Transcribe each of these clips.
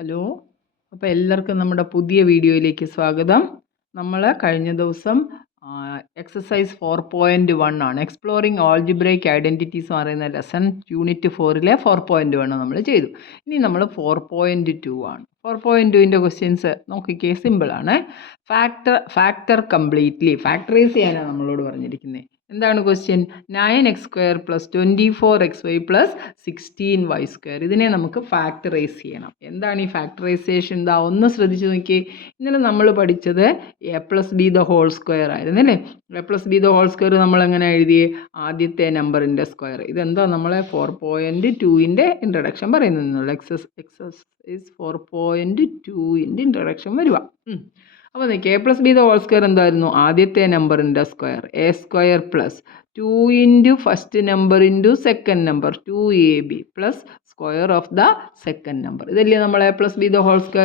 Hello. അപ്പോൾ എല്ലാവർക്കും നമ്മുടെ പുതിയ വീഡിയോയിലേക്ക് സ്വാഗതം. നമ്മൾ കഴിഞ്ഞ ദിവസം എക്സസൈസ് 4.1 ആണ്, എക്സ്പ്ലോറിങ് ആൾജിബ്രൈക് ഐഡൻറ്റിറ്റീസ് എന്ന് പറയുന്ന ലെസൺ യൂണിറ്റ് 4-ലെ 4.1 നമ്മൾ ചെയ്തു. ഇനി നമ്മൾ 4.2 ആണ്. 4.2ൻ്റെ ക്വസ്റ്റ്യൻസ് നോക്കിക്കേ, സിമ്പിളാണ്. ഫാക്ടർ കംപ്ലീറ്റ്ലി ഫാക്ടറൈസ് ചെയ്യാനാണ് നമ്മളോട് പറഞ്ഞിരിക്കുന്നത്. എന്താണ് ക്വസ്റ്റ്യൻ? 9x² + 24xy + 16y². ഇതിനെ നമുക്ക് ഫാക്ടറൈസ് ചെയ്യണം. എന്താണ് ഈ ഫാക്ടറൈസേഷൻ? ഒന്ന് ശ്രദ്ധിച്ച് നോക്കി. ഇന്നലെ നമ്മൾ പഠിച്ചത് a+b² ആയിരുന്നു അല്ലേ? a+b² നമ്മൾ എങ്ങനെ എഴുതി? ആദ്യത്തെ നമ്പറിൻ്റെ സ്ക്വയർ. ഇതെന്താ നമ്മളെ 4.2ൻ്റെ ഇൻട്രഡക്ഷൻ പറയുന്നത്. എക്സസൈസ് 4.2ൻ്റെ ഇൻട്രഡക്ഷൻ വരുക. അപ്പോൾ നോക്കി, a+b² എന്തായിരുന്നു? ആദ്യത്തെ നമ്പറിൻ്റെ square. a² + 2 × first number × second number 2ab + square of the second number. ഇതല്ലേ നമ്മൾ a+b²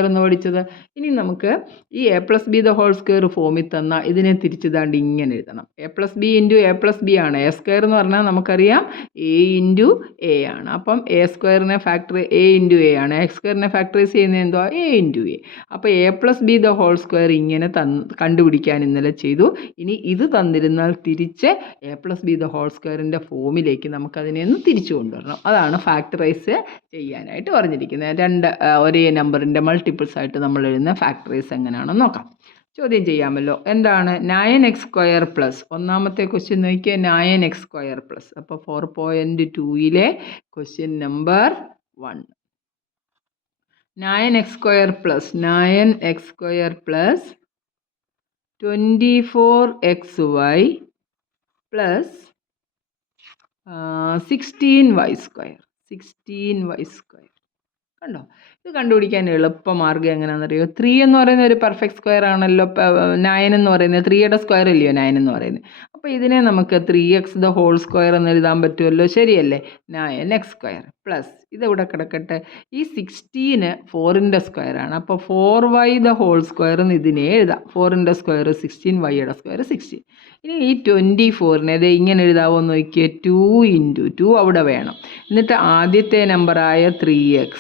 എന്ന് പഠിച്ചത്. ഇനി നമുക്ക് ഈ a+b² ഫോമിൽ തന്ന ഇതിനെ തിരിച്ച് ദാണ്ട് ഇങ്ങനെ എഴുതണം. a+b × a+b ആണ്. a² എന്ന് പറഞ്ഞാൽ നമുക്കറിയാം a × a ആണ്. അപ്പം a²നെ a × a ആണ്. x²നെ ഫാക്ടറൈസ് ചെയ്യുന്നത് എന്തുവാ? a × a. അപ്പോൾ a+b² ഇങ്ങനെ കണ്ടുപിടിക്കാൻ ഇന്നലെ ചെയ്തു. ഇനി ഇത് തന്നിരുന്നാൽ തിരിച്ച് a+b² ഫോമിലേക്ക് നമുക്കതിനെ ഒന്ന് തിരിച്ചു കൊണ്ടുവരണം. അതാണ് ഫാക്ടറൈസ് ചെയ്യാനായിട്ട് പറഞ്ഞിരിക്കുന്നത്. ഒരേ നമ്പറിൻ്റെ മൾട്ടിപ്പിൾസ് ആയിട്ട് നമ്മൾ എഴുതുന്ന ഫാക്ടറൈസ് എങ്ങനെയാണെന്ന് നോക്കാം. ചോദ്യം ചെയ്യാമല്ലോ. എന്താണ് 9x² ഒന്നാമത്തെ ക്വസ്റ്റ്യൻ നോക്കിയാൽ 9x². അപ്പോൾ 4.2ലെ question number 1, 9x² + 24xy + 16y². കണ്ടോ? ഇത് കണ്ടുപിടിക്കാൻ എളുപ്പമാർഗ്ഗം എങ്ങനെയാണെന്നറിയോ? 3 എന്ന് പറയുന്ന ഒരു പെർഫെക്റ്റ് സ്ക്വയർ ആണല്ലോ. 9 എന്ന് പറയുന്നത് 3യുടെ സ്ക്വയർ അല്ലയോ 9 എന്ന് പറയുന്നത്. അപ്പോൾ ഇതിനെ നമുക്ക് 3x² എന്ന് എഴുതാൻ പറ്റുമല്ലോ, ശരിയല്ലേ? 9x² + ഇതെവിടെ കിടക്കട്ടെ, ഈ 16 4ൻ്റെ സ്ക്വയറാണ്. അപ്പോൾ 4y² എന്ന് ഇതിനെ എഴുതാം. 4ൻ്റെ സ്ക്വയർ 16, y-യുടെ സ്ക്വയർ 16. ഇനി ഈ 24നെ ഇത് ഇങ്ങനെ എഴുതാവോ എന്ന് നോക്കിയാൽ 2 × 2 അവിടെ വേണം. എന്നിട്ട് ആദ്യത്തെ നമ്പറായ 3x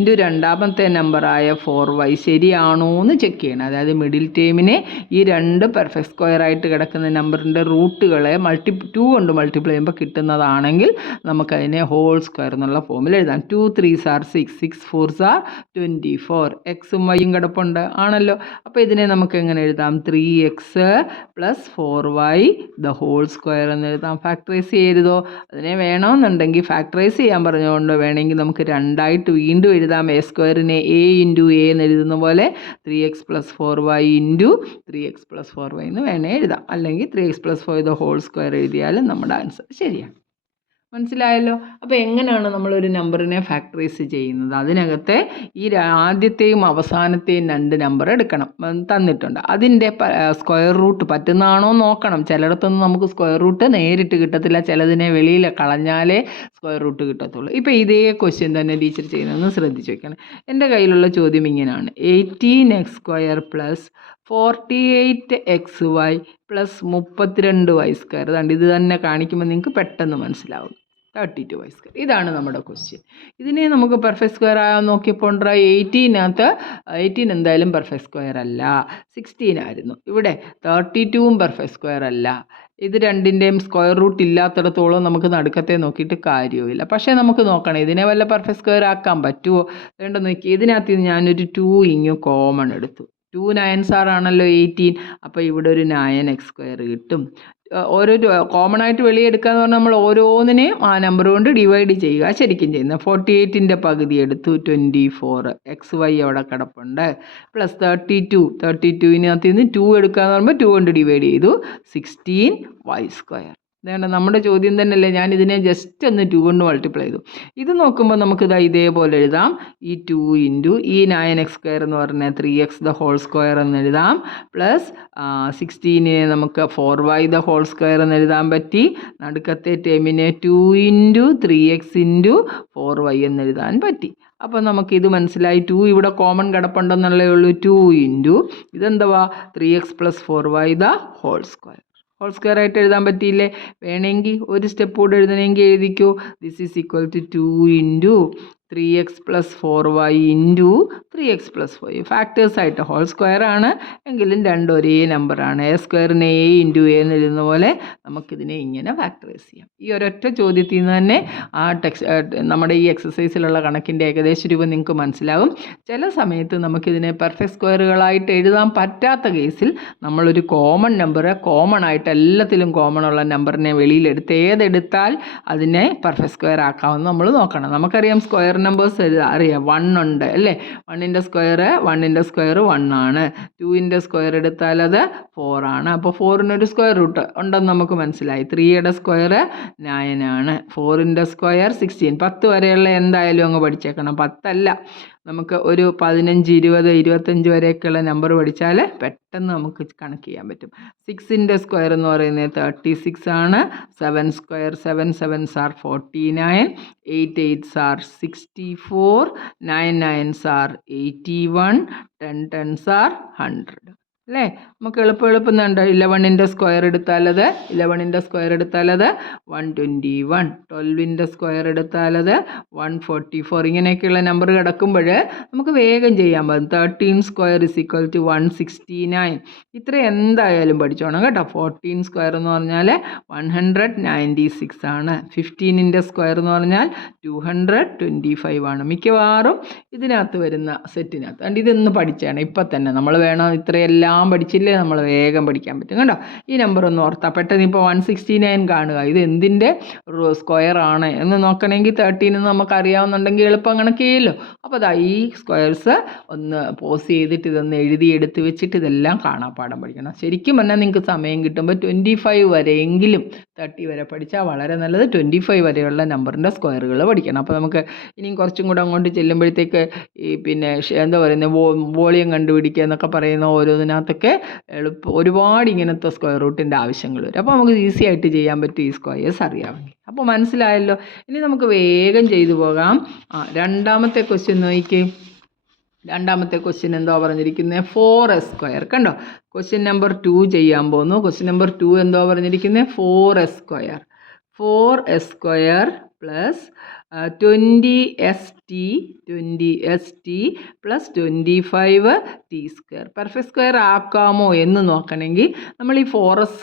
× രണ്ടാമത്തെ നമ്പറായ 4y ശരിയാണോ എന്ന് ചെക്ക് ചെയ്യണം. അതായത് മിഡിൽ ടേമിനെ ഈ രണ്ട് പെർഫെക്റ്റ് സ്ക്വയറായിട്ട് കിടക്കുന്ന നമ്പറിൻ്റെ റൂട്ടുകളെ 2 കൊണ്ട് മൾട്ടിപ്ലൈ ചെയ്യുമ്പോൾ കിട്ടുന്നതാണെങ്കിൽ നമുക്കതിനെ ഹോൾ സ്ക്വയർ എന്നുള്ള ഫോമിൽ എഴുതാം. 2 3s are 6, 6 4s are 24. എക്സും വൈയും കിടപ്പുണ്ട് ആണല്ലോ. അപ്പോൾ ഇതിനെ നമുക്ക് എങ്ങനെ എഴുതാം? 3x + 4y the whole square എന്ന് എഴുതാം. ഫാക്ടറൈസ് ചെയ്യരുതോ? അതിനെ വേണമെന്നുണ്ടെങ്കിൽ ഫാക്ടറൈസ് ചെയ്യാൻ പറഞ്ഞുകൊണ്ട് വേണമെങ്കിൽ നമുക്ക് രണ്ടായിട്ട് വീണ്ടും എഴുതാം. a²നെ a × a എന്ന് എഴുതുന്ന പോലെ 3x + 4y × 3x + 4y എന്ന് വേണേൽ എഴുതാം. അല്ലെങ്കിൽ 3x + 4y the whole square എഴുതിയാലും നമ്മുടെ ആൻസർ ശരിയാണ്. മനസ്സിലായല്ലോ? അപ്പോൾ എങ്ങനെയാണ് നമ്മളൊരു നമ്പറിനെ ഫാക്ടറൈസ് ചെയ്യുന്നത്? അതിനകത്തെ ഈ ആദ്യത്തെയും അവസാനത്തെയും 2 നമ്പർ എടുക്കണം, തന്നിട്ടുണ്ട്. അതിൻ്റെ സ്ക്വയർ റൂട്ട് പറ്റുന്നതാണോ നോക്കണം. ചിലയിടത്തൊന്നും നമുക്ക് സ്ക്വയർ റൂട്ട് നേരിട്ട് കിട്ടത്തില്ല, ചിലതിനെ വെളിയിൽ കളഞ്ഞാലേ സ്ക്വയർ റൂട്ട് കിട്ടത്തുള്ളൂ. ഇപ്പോൾ ഇതേ ക്വസ്റ്റ്യൻ തന്നെ ടീച്ചർ ചെയ്യുന്നതെന്ന് ശ്രദ്ധിച്ച് വെക്കണം. എൻ്റെ കയ്യിലുള്ള ചോദ്യം ഇങ്ങനെയാണ്: 18x² + 48xy + 32y². അതുകൊണ്ട് ഇത് തന്നെ കാണിക്കുമ്പോൾ നിങ്ങൾക്ക് പെട്ടെന്ന് മനസ്സിലാവും. 32y². ഇതാണ് നമ്മുടെ ക്വസ്റ്റ്യൻ. ഇതിനെ നമുക്ക് പെർഫെക്റ്റ് സ്ക്വയർ ആകാൻ നോക്കിയപ്പോൾ 18 എന്തായാലും പെർഫെക്റ്റ് സ്ക്വയർ അല്ല, 16 ആയിരുന്നു. ഇവിടെ 32ഉം പെർഫെക്റ്റ് സ്ക്വയർ അല്ല. ഇത് രണ്ടിൻ്റെയും സ്ക്വയർ റൂട്ട് ഇല്ലാത്തിടത്തോളം നമുക്ക് നടുക്കത്തെ നോക്കിയിട്ട് കാര്യവുമില്ല. പക്ഷേ നമുക്ക് നോക്കണം ഇതിനെ വല്ല പെർഫെക്റ്റ് സ്ക്വയർ ആക്കാൻ പറ്റുമോ? വേണ്ട നോക്കി. ഇതിനകത്ത് ഞാനൊരു 2 കോമൺ എടുത്തു. 2 9s ആണല്ലോ 18. അപ്പോൾ ഇവിടെ ഒരു 9x² കിട്ടും. ഓരോ കോമൺ ആയിട്ട് വെളിയെടുക്കുക എന്ന് പറഞ്ഞാൽ നമ്മൾ ഓരോന്നിനെയും ആ നമ്പർ കൊണ്ട് ഡിവൈഡ് ചെയ്യുക ശരിക്കും ചെയ്യുന്നത്. 48ൻ്റെ പകുതി എടുത്തു 24, xy അവിടെ കിടപ്പുണ്ട്, + 32നകത്ത് നിന്ന് 2 എടുക്കുക എന്ന് പറയുമ്പോൾ 2 കൊണ്ട് ഡിവൈഡ് ചെയ്തു 16y². വേണ്ട, നമ്മുടെ ചോദ്യം തന്നെയല്ലേ. ഞാൻ ഇതിനെ ജസ്റ്റ് ഒന്ന് 2 കൊണ്ട് മൾട്ടിപ്ലൈ ചെയ്തു. ഇത് നോക്കുമ്പോൾ നമുക്കിതാ ഇതേപോലെ എഴുതാം. ഈ 2 × ഈ 9x² എന്ന് പറഞ്ഞാൽ 3x ദ ഹോൾ സ്ക്വയർ എന്ന് എഴുതാം, + 16നെ നമുക്ക് 4y ദ ഹോൾ സ്ക്വയർ എന്ന് എഴുതാൻ പറ്റി. നടുക്കത്തെ ടേമിനെ 2 × 3x × 4y എന്ന് എഴുതാൻ പറ്റി. അപ്പോൾ നമുക്കിത് മനസ്സിലായി. 2 ഇവിടെ കോമൺ കിടപ്പുണ്ടെന്നുള്ളേ ഉള്ളൂ. 2 × ഇതെന്തുവാ? 3x + 4y the whole square. Whole square ആയിട്ട് എഴുതാൻ പറ്റിയില്ലേ? വേണമെങ്കിൽ ഒരു സ്റ്റെപ്പ് കൂടെ എഴുതണമെങ്കിൽ എഴുതിക്കോ. This is equal to 2 × 3x plus 4y into 3x plus 5 factors ആയിട്ട് ഹോൾ സ്ക്വയർ ആണ് എങ്കിലും രണ്ടും ഒരേ നമ്പറാണ്. എ സ്ക്വയറിനെ എ ഇൻറ്റു എ എന്ന് എഴുതുന്ന പോലെ നമുക്കിതിനെ ഇങ്ങനെ ഫാക്ടറൈസ് ചെയ്യാം. ഈ ഒരൊറ്റ ചോദ്യത്തിൽ നിന്ന് തന്നെ ആ നമ്മുടെ ഈ എക്സസൈസിലുള്ള കണക്കിൻ്റെ ഏകദേശ രൂപം നിങ്ങൾക്ക് മനസ്സിലാകും. ചില സമയത്ത് നമുക്കിതിനെ പെർഫെക്റ്റ് സ്ക്വയറുകളായിട്ട് എഴുതാൻ പറ്റാത്ത കേസിൽ നമ്മളൊരു കോമൺ നമ്പർ കോമൺ ആയിട്ട് എല്ലാത്തിലും കോമൺ ഉള്ള നമ്പറിനെ വെളിയിലെടുത്ത് ഏതെടുത്താൽ അതിനെ പെർഫെക്റ്റ് സ്ക്വയർ ആക്കാമെന്ന് നമ്മൾ നോക്കണം. നമുക്കറിയാം സ്ക്വയർ നമ്പേഴ്സ് അറിയാം. 1 ഉണ്ട് അല്ലേ, 1ൻ്റെ സ്ക്വയർ 1 ആണ്. 2ൻ്റെ സ്ക്വയർ എടുത്താൽ അത് 4 ആണ്. അപ്പോൾ 4-നൊരു സ്ക്വയർ റൂട്ട് ഉണ്ടെന്ന് നമുക്ക് മനസ്സിലായി. 3യുടെ സ്ക്വയർ 9 ആണ്. 4ൻ്റെ സ്ക്വയർ 16. 10 വരെയുള്ള എന്തായാലും അങ്ങ് പഠിച്ചേക്കണം. 10 അല്ല, നമുക്ക് ഒരു 15, 20, 25 വരെയൊക്കെയുള്ള നമ്പർ പഠിച്ചാൽ പെട്ടെന്ന് നമുക്ക് കണക്ക് ചെയ്യാൻ പറ്റും. 6ൻ്റെ സ്ക്വയർ എന്ന് പറയുന്നത് 36 ആണ്. 7 square 7 7s are 49, 8 8s are 64, 9 9s are 81, 10 10s are 100 അല്ലേ. നമുക്ക് എളുപ്പം ഉണ്ട്. 11ൻ്റെ സ്ക്വയർ എടുത്താലത് 121, 12ൻ്റെ സ്ക്വയർ എടുത്താലത് 144. ഇങ്ങനെയൊക്കെയുള്ള നമ്പർ കിടക്കുമ്പോൾ നമുക്ക് വേഗം ചെയ്യാൻ പറ്റും. 13 സ്ക്വയർ ഇസ് ഈക്വൽ ടു 169. ഇത്ര എന്തായാലും പഠിച്ചോണം കേട്ടോ. 14 സ്ക്വയർ എന്ന് പറഞ്ഞാൽ 196 ആണ്. 15ൻ്റെ സ്ക്വയർ എന്ന് പറഞ്ഞാൽ 225 ആണ്. മിക്കവാറും ഇതിനകത്ത് വരുന്ന സെറ്റിനകത്ത് അതുകൊണ്ട് ഇതൊന്ന് പഠിച്ചാണ് ഇപ്പം തന്നെ. നമ്മൾ വേണം ഇത്രയെല്ലാം പഠിച്ചില്ലേ നമ്മൾ വേഗം പഠിക്കാൻ പറ്റും കേട്ടോ. ഈ നമ്പർ ഒന്ന് ഓർത്താൽ പെട്ടെന്ന് ഇപ്പോൾ 169 കാണുക, ഇത് എന്തിൻ്റെ സ്ക്വയർ ആണ് എന്ന് നോക്കണമെങ്കിൽ 13 നമുക്ക് അറിയാവുന്നുണ്ടെങ്കിൽ എളുപ്പം കണക്ക് ചെയ്യുമല്ലോ. അപ്പോൾ അതാ ഈ സ്ക്വയർസ് ഒന്ന് പോസ് ചെയ്തിട്ട് ഇതൊന്ന് എടുത്ത് വെച്ചിട്ട് ഇതെല്ലാം കാണാപ്പാഠം പഠിക്കണം. ശരിക്കും പറഞ്ഞാൽ നിങ്ങൾക്ക് സമയം കിട്ടുമ്പോൾ 25 വരെയെങ്കിലും 30 വരെ പഠിച്ചാൽ വളരെ നല്ലത്. 25 വരെയുള്ള നമ്പറിൻ്റെ സ്ക്വയറുകൾ പഠിക്കണം. അപ്പോൾ നമുക്ക് ഇനിയും കുറച്ചും കൂടെ അങ്ങോട്ട് ചെല്ലുമ്പോഴത്തേക്ക് ഈ പിന്നെ എന്താ പറയുന്നത് വോളിയം കണ്ടുപിടിക്കുക എന്നൊക്കെ പറയുന്ന ഓരോന്നിനകത്തൊക്കെ ഒരുപാട് ഇങ്ങനത്തെ സ്ക്വയർ റൂട്ടിൻ്റെ ആവശ്യങ്ങൾ വരും. അപ്പോൾ നമുക്ക് ഈസി ആയിട്ട് ചെയ്യാൻ പറ്റും ഈ സ്ക്വയേഴ്സ് അറിയാമെങ്കിൽ. അപ്പോൾ മനസ്സിലായല്ലോ. ഇനി നമുക്ക് വേഗം ചെയ്തു പോകാം. രണ്ടാമത്തെ ക്വസ്റ്റ്യൻ നോക്കിക്കേ. രണ്ടാമത്തെ ക്വസ്റ്റ്യൻ എന്താ പറഞ്ഞിരിക്കുന്നത്? 4s square. കണ്ടോ, ക്വസ്റ്റ്യൻ നമ്പർ 2 ചെയ്യാൻ പോകുന്നു. ക്വസ്റ്റ്യൻ നമ്പർ 2 എന്താ പറഞ്ഞിരിക്കുന്നത്? 4s square. 4s square plus 20st plus 25t square. Perfect square ആക്കാമോ എന്ന് നോക്കണമെങ്കിൽ നമ്മൾ ഈ 4s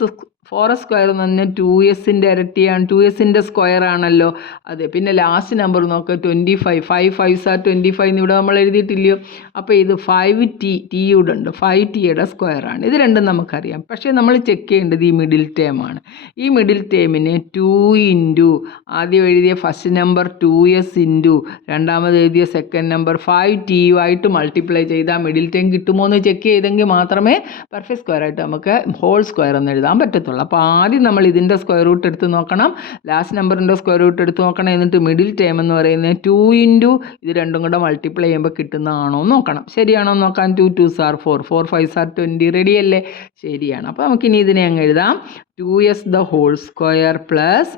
സ്ക്വയർ എന്ന് പറഞ്ഞാൽ 2sൻ്റെ ഇരട്ടിയാണ്. 2sൻ്റെ സ്ക്വയർ ആണല്ലോ അതെ. പിന്നെ ലാസ്റ്റ് നമ്പർ നോക്കുക 25. 5 5s are 25 എന്ന് ഇവിടെ നമ്മൾ എഴുതിയിട്ടില്ലയോ. അപ്പോൾ ഇത് 5t ഇവിടെ ഉണ്ട്. 5tയുടെ സ്ക്വയർ ആണ്. ഇത് രണ്ടും നമുക്കറിയാം. പക്ഷേ നമ്മൾ ചെക്ക് ചെയ്യേണ്ടത് ഈ മിഡിൽ ടേം ആണ്. ഈ മിഡിൽ ടേമിനെ 2 ഇൻറ്റു ആദ്യം എഴുതിയ ഫസ്റ്റ് നമ്പർ 2s ഇൻറ്റു രണ്ടാമത് എഴുതിയ സെക്കൻഡ് നമ്പർ 5t ആയിട്ട് മൾട്ടിപ്ലൈ ചെയ്താൽ മിഡിൽ ടേം കിട്ടുമോ എന്ന് ചെക്ക് ചെയ്തെങ്കിൽ മാത്രമേ പെർഫെക്റ്റ് സ്ക്വയർ ആയിട്ട് നമുക്ക് ഹോൾ സ്ക്വയർ എന്ന് എഴുതാൻ പറ്റത്തുള്ളൂ. അപ്പോൾ ആദ്യം നമ്മൾ ഇതിൻ്റെ സ്ക്വയർ റൂട്ട് എടുത്ത് നോക്കണം, ലാസ്റ്റ് നമ്പറിൻ്റെ സ്ക്വയർ റൂട്ട് എടുത്ത് നോക്കണം. എന്നിട്ട് മിഡിൽ ടേം എന്ന് പറയുന്നത് 2 ഇൻറ്റു ഇത് രണ്ടും കൂടെ മൾട്ടിപ്ലൈ ചെയ്യുമ്പോൾ കിട്ടുന്നതാണോ നോക്കണം. ശരിയാണോ നോക്കാൻ. 2 2s are 4, 4 5s are 20. Ready അല്ലേ? ശരിയാണ്. അപ്പോൾ നമുക്കിനി ഇതിനെ അങ്ങ് എഴുതാം. 2s the whole square plus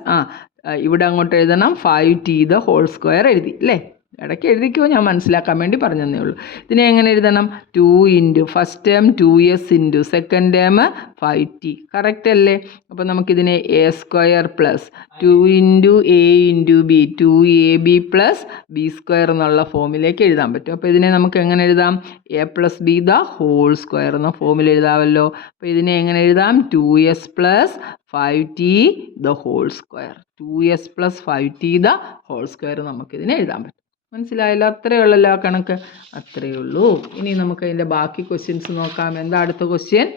ഇവിടെ അങ്ങോട്ട് എഴുതണം 5t ദ ഹോൾ സ്ക്വയർ എഴുതി അല്ലേ. ഇടയ്ക്ക് എഴുതിക്കോ, ഞാൻ മനസ്സിലാക്കാൻ വേണ്ടി പറഞ്ഞതേ ഉള്ളൂ. ഇതിനെ എങ്ങനെ എഴുതണം? 2 into first term 2s into second term 5t. Correct അല്ലേ? അപ്പോൾ നമുക്കിതിനെ a square plus 2 into a into b 2ab plus b square എന്നുള്ള ഫോമിലേക്ക് എഴുതാൻ പറ്റും. അപ്പോൾ ഇതിനെ നമുക്ക് എങ്ങനെ എഴുതാം? a plus b the whole square എന്ന ഫോമിൽ എഴുതാമല്ലോ. അപ്പോൾ ഇതിനെ എങ്ങനെ എഴുതാം? 2s plus 5t the whole square. 2s plus 5t the whole square നമുക്കിതിനെ എഴുതാൻ പറ്റും. മനസ്സിലായല്ലോ? അത്രയേ ഉള്ളല്ലോ ആ കണക്ക്, അത്രയേ ഉള്ളൂ. ഇനി നമുക്ക് അതിൻ്റെ ബാക്കി ക്വസ്റ്റ്യൻസ് നോക്കാം. എന്താ അടുത്ത ക്വസ്റ്റ്യൻ?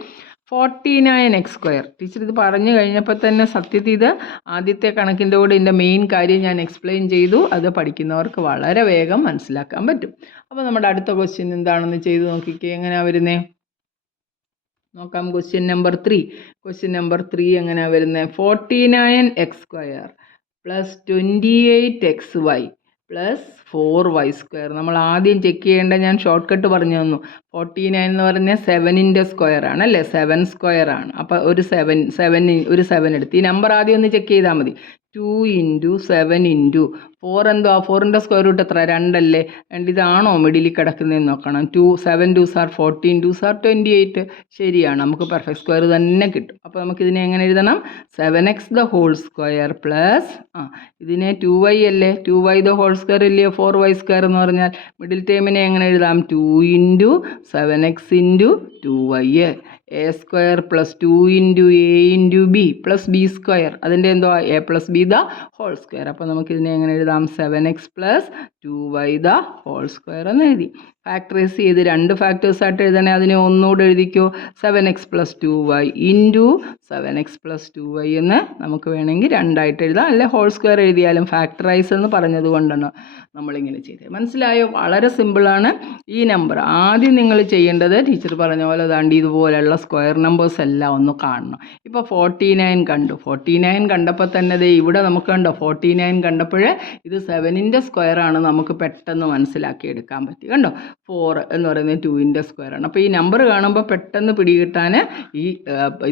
49x square. ടീച്ചർ ഇത് പറഞ്ഞു കഴിഞ്ഞപ്പോൾ തന്നെ സത്യത്തിൽ ഇത് ആദ്യത്തെ കണക്കിൻ്റെ കൂടെ ഇതിൻ്റെ മെയിൻ കാര്യം ഞാൻ എക്സ്പ്ലെയിൻ ചെയ്തു. അത് പഠിക്കുന്നവർക്ക് വളരെ വേഗം മനസ്സിലാക്കാൻ പറ്റും. അപ്പോൾ നമ്മുടെ അടുത്ത ക്വസ്റ്റ്യൻ എന്താണെന്ന് ചെയ്ത് നോക്കിക്കേ. എങ്ങനെയാണ് വരുന്നത് നോക്കാം. Question number 3. ക്വസ്റ്റ്യൻ നമ്പർ 3 എങ്ങനെയാണ് വരുന്നത്? 49x square plus 28xy plus 4y square. നമ്മൾ ആദ്യം ചെക്ക് ചെയ്യേണ്ട, ഞാൻ ഷോർട്ട് കട്ട് പറഞ്ഞു തന്നു. 49 എന്ന് പറഞ്ഞാൽ 7ൻ്റെ സ്ക്വയർ ആണ് അല്ലേ, 7 സ്ക്വയർ ആണ്. അപ്പോൾ ഒരു 7 എടുത്ത് ഈ നമ്പർ ആദ്യം ഒന്ന് ചെക്ക് ചെയ്താൽ മതി. 2 ഇൻറ്റു 7 ഇൻറ്റു 4 എന്തോ 4ൻ്റെ സ്ക്വയർ റൂട്ട് എത്ര, 2 അല്ലേ. രണ്ട് ഇതാണോ മിഡിലിൽ കിടക്കുന്നതെന്ന് നോക്കണം. 7 2s are 14, 2s are 28. ശരിയാണ്, നമുക്ക് പെർഫെക്റ്റ് സ്ക്വയർ തന്നെ കിട്ടും. അപ്പോൾ നമുക്കിതിനെ എങ്ങനെ എഴുതണം, 7x the whole square plus ഇതിനെ 2y അല്ലേ, 2y the whole square ഇല്ലയോ, 4y square എന്ന് പറഞ്ഞാൽ മിഡിൽ ടേമിനെ എങ്ങനെ എഴുതാം, 2 into 7x into 2y a square plus 2 into A into B plus B square, അതിൻ്റെ എന്തോ a plus B the whole square. അപ്പോൾ നമുക്കിതിനെ എങ്ങനെ എഴുതാം, 7x plus 2y the whole square എന്ന് എഴുതി. ഫാക്ടറൈസ് ചെയ്ത് 2 ഫാക്ടേഴ്സായിട്ട് എഴുതണേ, അതിനെ ഒന്നുകൂടെ എഴുതിക്കോ, 7x plus 2y into 7x plus 2y എന്ന് നമുക്ക് വേണമെങ്കിൽ 2 ആയിട്ട് എഴുതാം, അല്ലെ ഹോൾ സ്ക്വയർ എഴുതിയാലും. ഫാക്ടറൈസ് എന്ന് പറഞ്ഞത് കൊണ്ടാണ് നമ്മളിങ്ങനെ ചെയ്തത്. മനസ്സിലായോ? വളരെ സിമ്പിളാണ്. ഈ നമ്പർ ആദ്യം നിങ്ങൾ ചെയ്യേണ്ടത് ടീച്ചർ പറഞ്ഞ പോലെ ദാണ്ടി ഇതുപോലെയുള്ള സ്ക്വയർ നമ്പേഴ്സ് എല്ലാം ഒന്ന് കാണണം. ഇപ്പോൾ 49 കണ്ടു. 49 കണ്ടപ്പോൾ തന്നെ ദേ ഇവിടെ നമുക്ക് കണ്ടോ, 49 കണ്ടപ്പോൾ ഇത് 7ൻ്റെ സ്ക്വയറാണ് നമുക്ക് പെട്ടെന്ന് മനസ്സിലാക്കി എടുക്കാൻ പറ്റി. കണ്ടോ, 4 എന്ന് പറയുന്നത് 2ൻ്റെ സ്ക്വയറാണ്. അപ്പോൾ ഈ നമ്പർ കാണുമ്പോൾ പെട്ടെന്ന് പിടികിട്ടാൻ ഈ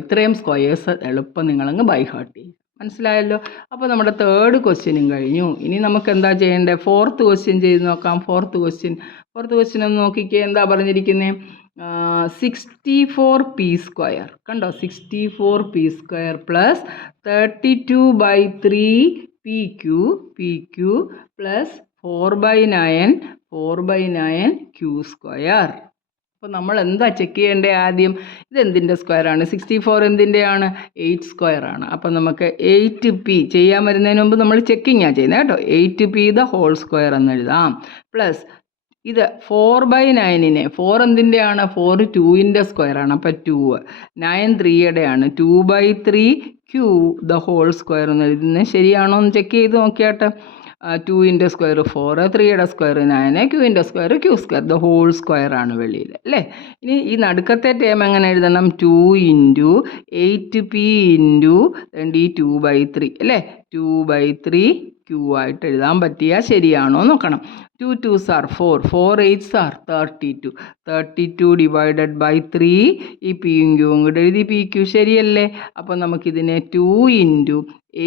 ഇത്രയും സ്ക്വയേഴ്സ് എളുപ്പം നിങ്ങളങ്ങ് ബൈ ഹാർട്ട് ചെയ്യും. മനസ്സിലായല്ലോ? അപ്പോൾ നമ്മുടെ 3rd ക്വസ്റ്റ്യനും കഴിഞ്ഞു. ഇനി നമുക്ക് എന്താ ചെയ്യേണ്ടത്, 4th ക്വസ്റ്റ്യൻ ചെയ്ത് നോക്കാം. 4th ക്വസ്റ്റ്യൻ ഒന്ന് നോക്കിക്കേ, എന്താ പറഞ്ഞിരിക്കുന്നത്, 64p സ്ക്വയർ. കണ്ടോ, 64p square plus 32/3 pq plus 4/9 q square. അപ്പോൾ നമ്മൾ എന്താ ചെക്ക് ചെയ്യേണ്ടത്, ആദ്യം ഇതെന്തിൻ്റെ സ്ക്വയറാണ്, 64 എന്തിൻ്റെയാണ്, 8 സ്ക്വയറാണ്. അപ്പോൾ നമുക്ക് 8p ചെയ്യാൻ വരുന്നതിന് മുമ്പ് നമ്മൾ ചെക്കിങ്ങാണ് ചെയ്യുന്നത് കേട്ടോ. 8p ദ ഹോൾ സ്ക്വയർ എന്ന് എഴുതാം. പ്ലസ് ഇത് 4/9നെ 4 എന്തിൻ്റെയാണ്, 4 2ൻ്റെ സ്ക്വയറാണ്. അപ്പോൾ 2 9 3യുടെയാണ്. 2/3 q ദ ഹോൾ സ്ക്വയർ എന്ന് എഴുതുന്നത് ശരിയാണോ എന്ന് ചെക്ക് ചെയ്ത് നോക്കിയാട്ടെ. 2ൻ്റെ സ്ക്വയർ 4, 3യുടെ സ്ക്വയർ 9, qൻ്റെ square q square the whole square ആണ് വെളിയിൽ അല്ലേ. ഇനി ഈ നടുക്കത്തെ ടേം എങ്ങനെ എഴുതണം, 2 ഇൻറ്റു 8p ഇൻറ്റു ഈ 2/3 അല്ലേ, 2/3 q ആയിട്ട് എഴുതാൻ പറ്റിയാൽ ശരിയാണോ നോക്കണം. 2 2s are 4, 4 8s are 32 divided by 3, ഈ പിയും ക്യൂവും കൂടെ എഴുതി pq ശരിയല്ലേ. അപ്പോൾ നമുക്കിതിനെ 2 ഇൻറ്റു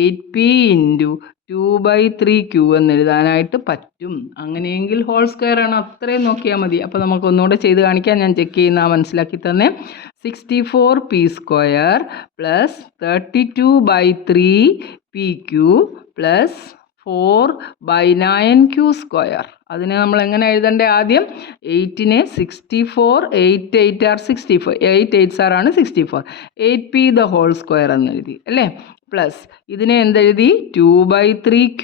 8p ഇൻറ്റു 2/3q എന്ന് എഴുതാനായിട്ട് പറ്റും. അങ്ങനെയെങ്കിൽ ഹോൾ സ്ക്വയർ ആണ്, അത്രയും നോക്കിയാൽ മതി. അപ്പോൾ നമുക്ക് ഒന്നുകൂടെ ചെയ്ത് കാണിക്കാം, ഞാൻ ചെക്ക് ചെയ്യുന്ന മനസ്സിലാക്കി തന്നെ. 64p square plus 32/3 pq plus 4/9q square. അതിനെ നമ്മൾ എങ്ങനെ എഴുതണ്ടേ, ആദ്യം 8നെ 64, 8 8 are 64, 8 8s ആണ് 64, 8p ദ ഹോൾ സ്ക്വയർ എന്ന് എഴുതി അല്ലേ. പ്ലസ് ഇതിനെ എന്തെഴുതി, 2/3q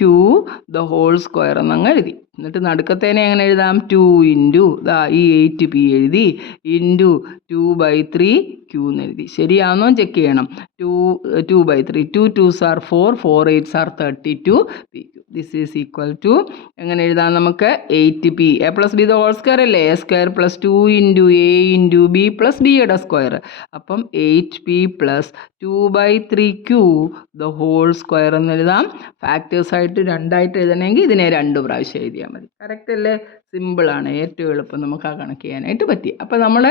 ദ ഹോൾ സ്ക്വയർ എന്നങ്ങ് എഴുതി. എന്നിട്ട് നടുക്കത്തേനെ എങ്ങനെ എഴുതാം, 2 ഇൻറ്റു ഈ 8p എഴുതി ഇൻറ്റു 2/3q എന്ന് എഴുതി. ശരിയാണോ ചെക്ക് ചെയ്യണം. 2/3 2 2s are 4, 4 8s are 32 pq. This is equal to എങ്ങനെ എഴുതാം നമുക്ക്, 8p A plus B the whole square അല്ലേ, A square plus 2 into A into B plus ബിയുടെ സ്ക്വയർ. അപ്പം 8p plus 2/3q the whole square എന്ന് എഴുതാം. ഫാക്ടേഴ്സായിട്ട് 2 ആയിട്ട് എഴുതണമെങ്കിൽ ഇതിനെ 2 പ്രാവശ്യം എഴുതിയാൽ മതി. കറക്റ്റ് അല്ലേ? സിമ്പിളാണ്, ഏറ്റവും എളുപ്പം നമുക്ക് ആ കണക്ക് ചെയ്യാനായിട്ട് പറ്റി. അപ്പോൾ നമ്മൾ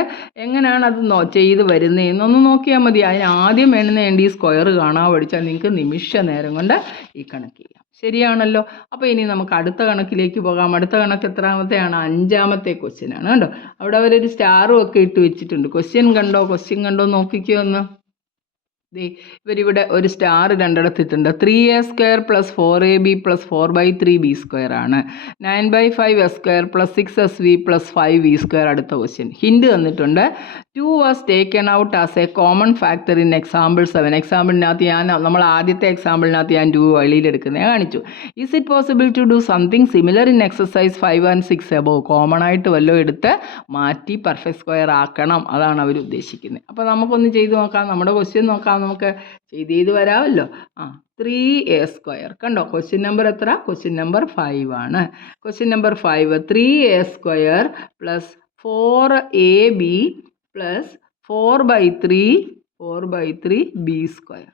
എങ്ങനെയാണ് അത് ചെയ്ത് വരുന്നതെന്നൊന്ന് നോക്കിയാൽ മതി. അതിന് ആദ്യം വേണ്ടി ഈ സ്ക്വയർ കാണാൻ പഠിച്ചാൽ നിങ്ങൾക്ക് നിമിഷ നേരം കൊണ്ട് ഈ കണക്ക് ചെയ്യാം. ശരിയാണല്ലോ? അപ്പോൾ ഇനി നമുക്ക് അടുത്ത കണക്കിലേക്ക് പോകാം. അടുത്ത കണക്ക് എത്രാമത്തെയാണ്, 5ാമത്തെ ക്വസ്റ്റ്യൻ ആണ് കേട്ടോ. അവിടെ അവരൊരു സ്റ്റാറും ഒക്കെ ഇട്ട് വെച്ചിട്ടുണ്ട്. ക്വസ്റ്റ്യൻ കണ്ടോ നോക്കിക്കോ ഒന്ന്. ഇവരിവിടെ ഒരു സ്റ്റാർ 2 ഇടത്തിട്ടുണ്ട്. 3a square plus 4ab plus 4/3b square ആണ്. 9/5 square plus 6sv plus 5v square. അടുത്ത ക്വസ്റ്റ്യൻ ഹിൻഡ് തന്നിട്ടുണ്ട്. 2 was taken out as a common factor in example 7. എക്സാമ്പിളിനകത്ത് നമ്മൾ ആദ്യത്തെ എക്സാമ്പിളിനകത്ത് ഞാൻ 2 വെളിയിലെടുക്കുന്നത് കാണിച്ചു. Is it possible to do something similar in exercise 5 and 6 above? Common ആയിട്ട് വല്ലതും എടുത്ത് മാറ്റി പെർഫെക്റ്റ് സ്ക്വയർ ആക്കണം, അതാണ് അവർ ഉദ്ദേശിക്കുന്നത്. അപ്പോൾ നമുക്കൊന്ന് ചെയ്ത് നോക്കാം. നമ്മുടെ ക്വസ്റ്റ്യൻ നോക്കാം, നമുക്ക് ചെയ്ത് വരാമല്ലോ. 3a സ്ക്വയർ കണ്ടോ. ക്വസ്റ്റ്യൻ നമ്പർ എത്ര? ക്വസ്റ്റ്യൻ നമ്പർ 5 ആണ്. Question number 5 3a square plus 4ab plus 4/3b square.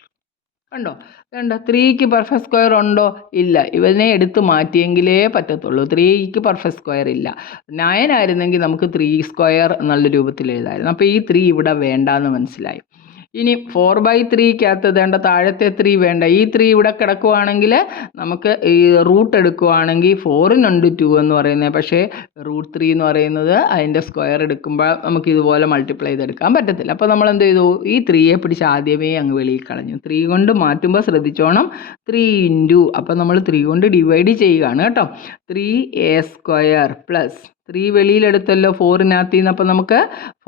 കണ്ടോ? വേണ്ട 3ക്ക് പെർഫെക്റ്റ് സ്ക്വയർ ഉണ്ടോ? ഇല്ല. ഇവനെ എടുത്ത് മാറ്റിയെങ്കിലേ പറ്റത്തുള്ളൂ. 3ക്ക് പെർഫെക്റ്റ് സ്ക്വയർ ഇല്ല. 9 ആയിരുന്നെങ്കിൽ നമുക്ക് 3 സ്ക്വയർ എന്നുള്ള രൂപത്തിൽ എഴുതാമായിരുന്നു. അപ്പോൾ ഈ 3 ഇവിടെ വേണ്ടാന്ന് മനസ്സിലായി. ഇനി 4/3ക്കകത്ത് വേണ്ട താഴത്തെ 3 വേണ്ട. ഈ 3 ഇവിടെ കിടക്കുവാണെങ്കിൽ നമുക്ക് ഈ റൂട്ട് എടുക്കുവാണെങ്കിൽ 4നുണ്ട് 2 എന്ന് പറയുന്നത്. പക്ഷേ √3 എന്ന് പറയുന്നത് അതിൻ്റെ സ്ക്വയർ എടുക്കുമ്പോൾ നമുക്ക് ഇതുപോലെ മൾട്ടിപ്ലൈ ചെയ്തെടുക്കാൻ പറ്റത്തില്ല. അപ്പോൾ നമ്മൾ എന്ത് ചെയ്തു? ഈ 3യെ പിടിച്ച് ആദ്യമേ അങ്ങ് വെളിയിൽ കളഞ്ഞു. 3 കൊണ്ട് മാറ്റുമ്പോൾ ശ്രദ്ധിച്ചോണം. 3 ഇൻറ്റു, അപ്പോൾ നമ്മൾ 3 കൊണ്ട് ഡിവൈഡ് ചെയ്യുകയാണ് കേട്ടോ. 3a² പ്ലസ് 3 വെളിയിലെടുത്തല്ലോ 4നകത്ത് നിന്ന്. അപ്പോൾ നമുക്ക്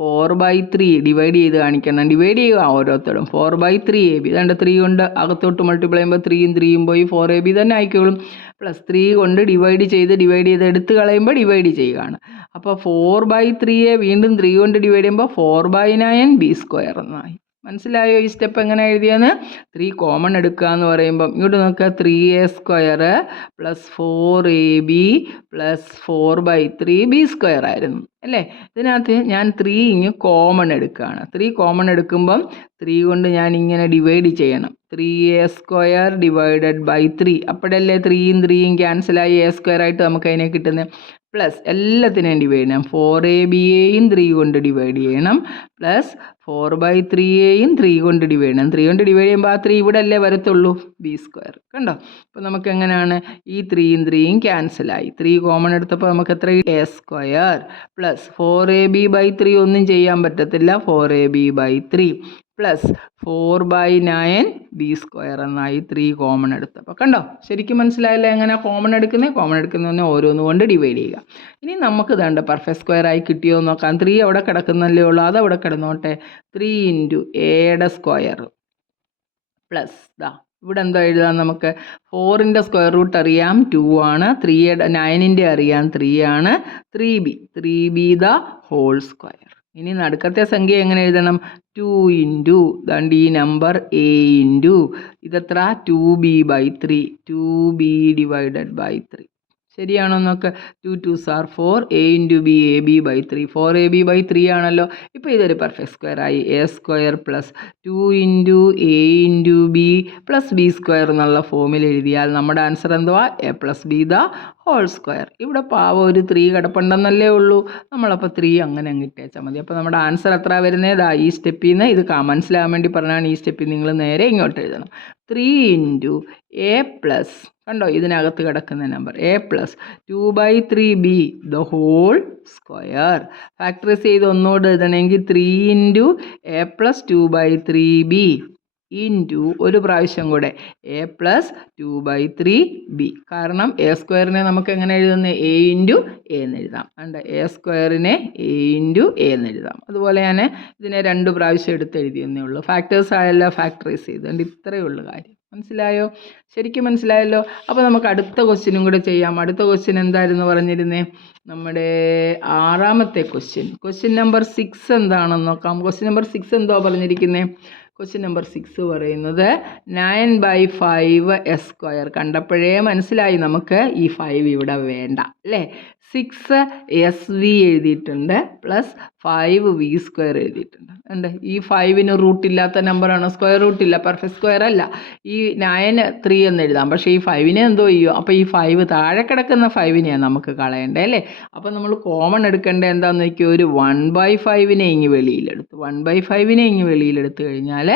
4/3 ഡിവൈഡ് ചെയ്ത് കാണിക്കണം. ഡിവൈഡ് ചെയ്യുക ഓരോരുത്തരും. 4/3ab. ഇതാണ്ട് 3 കൊണ്ട് അകത്തോട്ട് മൾട്ടിപ്ലൈ ചെയ്യുമ്പോൾ 3യും 3യും പോയി 4ab തന്നെ ആയിക്കോളും. പ്ലസ് 3 കൊണ്ട് ഡിവൈഡ് ചെയ്ത് എടുത്ത് കളയുമ്പോൾ ഡിവൈഡ് ചെയ്യുകയാണ്. അപ്പോൾ 4/3യെ വീണ്ടും 3 കൊണ്ട് ഡിവൈഡ് ചെയ്യുമ്പോൾ 4/9b² എന്നായി. മനസ്സിലായോ ഈ സ്റ്റെപ്പ് എങ്ങനെ എഴുതിയെന്ന്? 3 കോമൺ എടുക്കുക എന്ന് പറയുമ്പം ഇങ്ങോട്ട് നോക്കുക. 3a² plus 4ab plus 4/3b² ആയിരുന്നു അല്ലേ? ഇതിനകത്ത് ഞാൻ 3 ഇങ്ങ് കോമൺ എടുക്കുകയാണ്. 3 കോമൺ എടുക്കുമ്പം 3 കൊണ്ട് ഞാൻ ഇങ്ങനെ ഡിവൈഡ് ചെയ്യണം. 3a² divided by 3. അപ്പോഴല്ലേ 3യും 3യും ക്യാൻസലായി a² ആയിട്ട് നമുക്ക് അതിനെ കിട്ടുന്നത്. പ്ലസ് എല്ലാത്തിനെയും ഡിവൈഡ് ചെയ്യണം. 4abയെയും 3 കൊണ്ട് ഡിവൈഡ് ചെയ്യണം. പ്ലസ് 4/3യെയും 3 കൊണ്ട് ഡിവൈഡ് ചെയ്യണം. 3 കൊണ്ട് ഡിവൈഡ് ചെയ്യുമ്പോൾ ആ 3 ഇവിടെ അല്ലേ വരത്തുള്ളൂ, b². കണ്ടോ? അപ്പോൾ നമുക്ക് എങ്ങനെയാണ്? ഈ 3യും 3യും ക്യാൻസലായി. 3 കോമൺ എടുത്തപ്പോൾ നമുക്ക് എത്ര? a² പ്ലസ് 4ab/3 ഒന്നും ചെയ്യാൻ പറ്റത്തില്ല. 4ab/3 പ്ലസ് 4/9b² എന്നായി 3 കോമൺ എടുത്തപ്പോൾ. കണ്ടോ? ശരിക്കും മനസ്സിലായില്ലേ എങ്ങനെ കോമൺ എടുക്കുന്നത്? കോമൺ എടുക്കുന്നതിനെ ഓരോന്ന് കൊണ്ട് ഡിവൈഡ് ചെയ്യുക. ഇനി നമുക്ക് വേണ്ട പെർഫെക്റ്റ് സ്ക്വയർ ആയി കിട്ടിയോ എന്ന് നോക്കാം. 3 അവിടെ കിടക്കുന്നല്ലേ ഉള്ളൂ, അതവിടെ കിടന്നോട്ടെ. 3 ഇൻറ്റു a² പ്ലസ് ഇവിടെ എന്തോ എഴുതാം നമുക്ക്? 4ൻ്റെ സ്ക്വയർ റൂട്ട് അറിയാം 2 ആണ്. 9ൻ്റെ അറിയാം 3 ആണ്. 3b² ഇനി നടുക്കത്തെ സംഖ്യ എങ്ങനെ എഴുതണം? 2 ഇൻറ്റു ദാണ്ട് ഈ നമ്പർ a ഇൻറ്റു ഇതെത്ര? 2b/3. 2b divided by 3. ശരിയാണോ നോക്ക്? 2 2s are 4. a into b ab/3. 4ab/3 ആണല്ലോ. ഇപ്പോൾ ഇതൊരു പെർഫെക്റ്റ് സ്ക്വയർ ആയി. a² plus 2 into a into b plus b² എന്നുള്ള ഫോമിൽ എഴുതിയാൽ നമ്മുടെ ആൻസർ എന്തുവാ? a+b². ഇവിടെ പാവം ഒരു 3 കിടപ്പുണ്ടെന്നല്ലേ ഉള്ളൂ. നമ്മളപ്പോൾ 3 അങ്ങനെ അങ്ങ് ഇട്ടേച്ചാൽ മതി. അപ്പോൾ നമ്മുടെ ആൻസർ എത്ര വരുന്നത്? ഈ സ്റ്റെപ്പിൽ നിന്ന് ഇത് മനസ്സിലാകാൻ വേണ്ടി പറഞ്ഞാണ് ഈ സ്റ്റെപ്പിൽ നിങ്ങൾ നേരെ ഇങ്ങോട്ട് എഴുതണം. 3 ഇൻറ്റു a പ്ലസ്, കണ്ടോ ഇതിനകത്ത് കിടക്കുന്ന number, a plus 2/3b². Factorise ചെയ്ത് ഒന്നുകൂടെ എഴുതണമെങ്കിൽ 3 into a plus 2/3b into ഒരു പ്രാവശ്യം കൂടെ a പ്ലസ് 2/3b. കാരണം a² നമുക്ക് എങ്ങനെ എഴുതുന്നത്? a ഇൻറ്റു a എന്ന് എഴുതാം. അണ്ട് a²നെ a ഇൻറ്റു a എന്ന് എഴുതാം. അതുപോലെ ഞാൻ ഇതിനെ 2 പ്രാവശ്യം എടുത്ത് എഴുതിയെന്നേ ഉള്ളൂ. ഫാക്ടേഴ്സ് ആയല്ല ഫാക്ടറൈസ് ചെയ്ത്. അതുകൊണ്ട് ഇത്രയേ ഉള്ളൂ കാര്യം. മനസ്സിലായോ? ശരിക്കും മനസ്സിലായല്ലോ. അപ്പോൾ നമുക്ക് അടുത്ത ക്വസ്റ്റ്യനും കൂടെ ചെയ്യാം. അടുത്ത ക്വസ്റ്റ്യൻ എന്തായിരുന്നു പറഞ്ഞിരുന്നേ? നമ്മുടെ 6ാമത്തെ ക്വസ്റ്റ്യൻ നമ്പർ 6 എന്താണെന്ന് നോക്കാം. ക്വസ്റ്റ്യൻ നമ്പർ 6 എന്തോ പറഞ്ഞിരിക്കുന്നത്? ക്വസ്റ്റ്യൻ നമ്പർ 6 പറയുന്നത് 9/5s². കണ്ടപ്പോഴേ മനസ്സിലായി നമുക്ക് ഈ 5 ഇവിടെ വേണ്ട അല്ലേ? 6sv എഴുതിയിട്ടുണ്ട് പ്ലസ് 5v² എഴുതിയിട്ടുണ്ട്. ഉണ്ട് ഈ 5ന് റൂട്ടില്ലാത്ത നമ്പറാണ്, സ്ക്വയർ റൂട്ടില്ല, പെർഫെക്റ്റ് സ്ക്വയർ അല്ല. ഈ 9 3 എന്ന് എഴുതാം. പക്ഷേ ഈ 5നെ എന്തോ ചെയ്യും? അപ്പോൾ ഈ 5 താഴെ കിടക്കുന്ന 5നെയാണ് നമുക്ക് കളയണ്ടേ അല്ലേ? അപ്പോൾ നമ്മൾ കോമൺ എടുക്കേണ്ടത് എന്താണെന്ന് വയ്ക്കുക? ഒരു 1/5നെ ഇങ്ങ് വെളിയിലെടുത്തു. 1/5നെ ഇങ്ങ് വെളിയിലെടുത്ത് കഴിഞ്ഞാൽ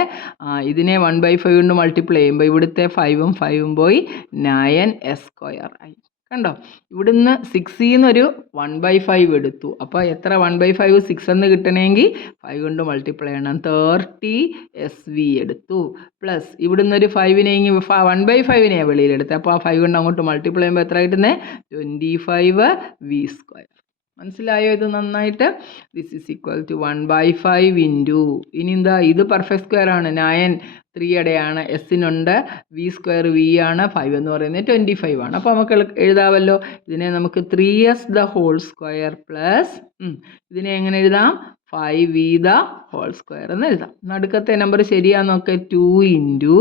ഇതിനെ 1/5 കൊണ്ട് മൾട്ടിപ്ലൈ ചെയ്യുമ്പോൾ ഇവിടുത്തെ 5ഉം 5ഉം പോയി 9s² ആയി. കണ്ടോ? ഇവിടുന്ന് 6ൽ നിന്നൊരു 1/5 എടുത്തു. അപ്പോൾ എത്ര? 1/5 6 എന്ന് കിട്ടണമെങ്കിൽ 5 കൊണ്ട് മൾട്ടിപ്ലൈ ചെയ്യണം. 30sv എടുത്തു. പ്ലസ് ഇവിടുന്ന് ഒരു 5നെ 1/5നെ വെളിയിലെടുത്ത്. അപ്പോൾ ആ 5 കൊണ്ട് അങ്ങോട്ട് മൾട്ടിപ്ലൈ ചെയ്യുമ്പോൾ എത്ര കിട്ടുന്നത്? 25v². മനസ്സിലായോ ഇത് നന്നായിട്ട്? This is equal to 1/5 into, ഇനി എന്താ ഇത് പെർഫെക്റ്റ് സ്ക്വയർ ആണ്. 9 3യുടെയാണ്, എസ്സിനുണ്ട്, v² v ആണ്, 5 എന്ന് പറയുന്നത് 25 ആണ്. അപ്പോൾ നമുക്ക് എഴുതാമല്ലോ. ഇതിനെ നമുക്ക് 3s² പ്ലസ് ഇതിനെ എങ്ങനെ എഴുതാം? 5v ദ ഹോൾ സ്ക്വയർ എന്ന് എഴുതാം. നടുക്കത്തെ നമ്പർ ശരിയാന്നൊക്കെ 2 ഇൻറ്റു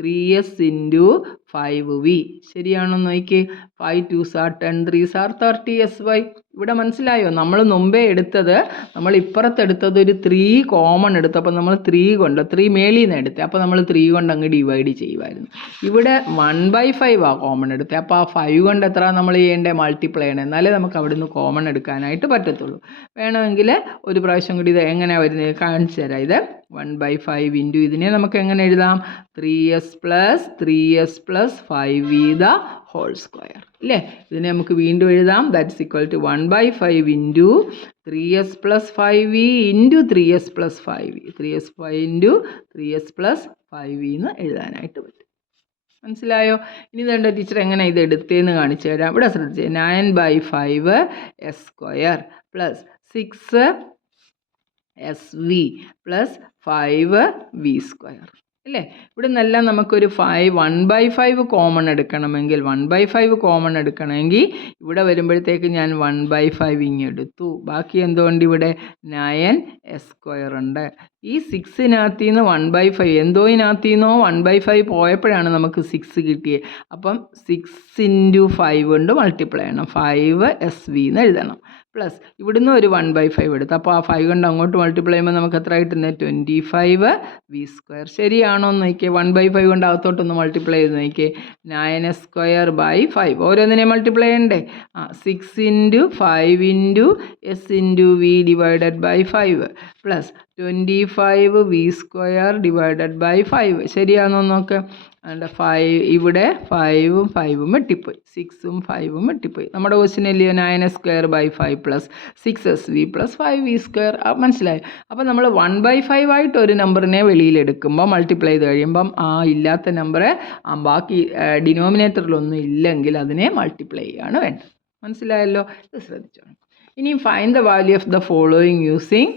3s ഇൻറ്റു 5v ശരിയാണോ നോക്കിയേ. 5 2s are 10 3s are 30sy. ഇവിടെ മനസ്സിലായോ? നമ്മൾ മുമ്പേ എടുത്തത്, നമ്മൾ ഇപ്പുറത്തെടുത്തത് ഒരു 3 കോമൺ എടുത്തു. അപ്പോൾ നമ്മൾ 3 കൊണ്ട് 3 മേളിൽ നിന്ന് എടുത്തത്, അപ്പോൾ നമ്മൾ 3 കൊണ്ട് അങ്ങ് ഡിവൈഡ് ചെയ്യുമായിരുന്നു. ഇവിടെ 1/5 ആ കോമൺ എടുത്തത്. അപ്പോൾ ആ 5 കൊണ്ട് എത്ര നമ്മൾ ചെയ്യേണ്ടത്? മൾട്ടിപ്ലൈ ചെയ്യണം. എന്നാലേ നമുക്ക് അവിടെ നിന്ന് കോമൺ എടുക്കാനായിട്ട് പറ്റത്തുള്ളൂ. വേണമെങ്കിൽ ഒരു പ്രാവശ്യം കൂടി ഇത് എങ്ങനെയാണ് വരുന്നത് കാണിച്ചു തരാം. ഇത് 1/5 ഇൻറ്റു ഇതിനെ നമുക്ക് എങ്ങനെ എഴുതാം? 3s plus 5v the whole square അല്ലേ? ഇതിനെ നമുക്ക് വീണ്ടും എഴുതാം. That's equal to 1/5 into 3s plus 5v into 3s plus 5v 3s 5 into 3s plus 5v എന്ന് എഴുതാനായിട്ട് പറ്റും. മനസ്സിലായോ? ഇനി വേണ്ട ടീച്ചർ എങ്ങനെ ഇത് എടുത്തേന്ന് കാണിച്ചു തരാം. ഇവിടെ ശ്രദ്ധിച്ചേ. 9/5 s square plus 6sv plus 5v square അല്ലേ? ഇവിടെ നിന്നെല്ലാം നമുക്കൊരു 1/5 കോമൺ എടുക്കണമെങ്കിൽ ഇവിടെ വരുമ്പോഴത്തേക്ക് ഞാൻ 1/5 ഇങ്ങെടുത്തു. ബാക്കി എന്തുകൊണ്ട് ഇവിടെ 9s സ്ക്വയർ ഉണ്ട്. ഈ 6-നകത്തു നിന്ന് 1/5 എന്തോയിനകത്തുനിന്നോ 1/5 പോയപ്പോഴാണ് നമുക്ക് 6 കിട്ടിയത്. അപ്പം 6 ഇൻറ്റു 5 കൊണ്ട് മൾട്ടിപ്ലൈ ചെയ്യണം. 5sv എന്ന് എഴുതണം. പ്ലസ് ഇവിടുന്ന് ഒരു 1/5 എടുത്തു. അപ്പോൾ ആ 5 കൊണ്ട് അങ്ങോട്ട് മൾട്ടിപ്ലൈ ചെയ്യുമ്പോൾ നമുക്ക് എത്ര കിട്ടുന്നത്? 25v square. ശരിയാണോ എന്ന് നോക്കിയേ. 1/5 കൊണ്ട് അകത്തോട്ടൊന്ന് മൾട്ടിപ്ലൈ ചെയ്ത് നോക്കിയേ. 9s സ്ക്വയർ ബൈ 5 ഓരോന്നിനെ മൾട്ടിപ്ലൈ ചെയ്യണ്ടേ? 6 into 5 into s into v divided by 5 plus 25v square divided by 5 ശരിയാണോ നോക്ക്. അതിൻ്റെ 5 ഇവിടെ 5ഉം 5ഉം വെട്ടിപ്പോയി, 6ഉം 5ഉം വെട്ടിപ്പോയി. നമ്മുടെ ക്വസ്റ്റ്യൻ അല്ലയോ 9s square by 5 plus 6sv plus 5v square. മനസ്സിലായി? അപ്പോൾ നമ്മൾ 1/5 ആയിട്ട് ഒരു നമ്പറിനെ വെളിയിലെടുക്കുമ്പോൾ മൾട്ടിപ്ലൈ ചെയ്ത് കഴിയുമ്പം ആ ഇല്ലാത്ത നമ്പർ ബാക്കി ഡിനോമിനേറ്ററിലൊന്നും ഇല്ലെങ്കിൽ അതിനെ മൾട്ടിപ്ലൈ ചെയ്യാണ് വേണ്ടത്. മനസ്സിലായല്ലോ? ഇത് ശ്രദ്ധിച്ചോണം. ഇനി find the value of the following using